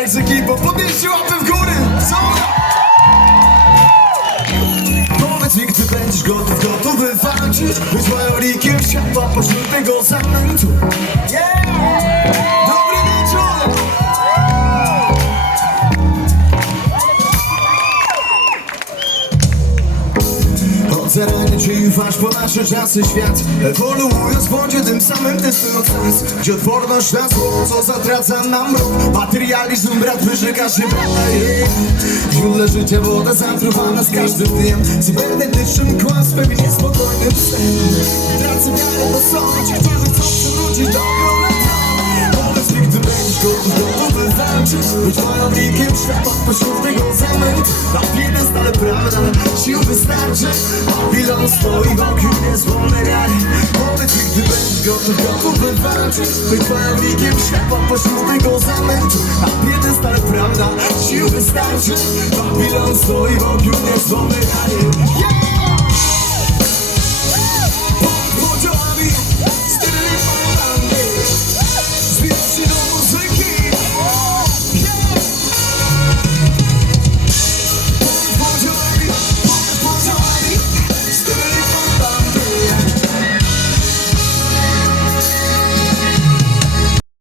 Weźcie łapy w góry, co? Powiedz mi, gdy będziesz gotów, gotowy walczyć Być wojownikiem światła pośród tego zamętu Zarania triumfasz po nasze czasy świat. Ewoluując bądź tym samym testując sens Gdzie odporność na zło, co zatraca nam mrok Materializm brat wyżyga się yeah. Źródle życia woda zatruwana z każdym dniem. Cybernetycznym kłamstwem i niespokojnym snem. Tracę wiarę do są ci, którzy chcą przywrócić dobro walczyć Być wojownikiem świata pośród tego zamętu Na jeden stale prawda, sił wystarczy. Babilon stoi wokół niezwolnej rady Powiedz mi, gdy będziesz gotów, gotowy walczyć Być wojownikiem świata pośród tego zamętu Na jeden stale prawda, sił wystarczy. Babilon stoi wokół niezwolnej rady yeah!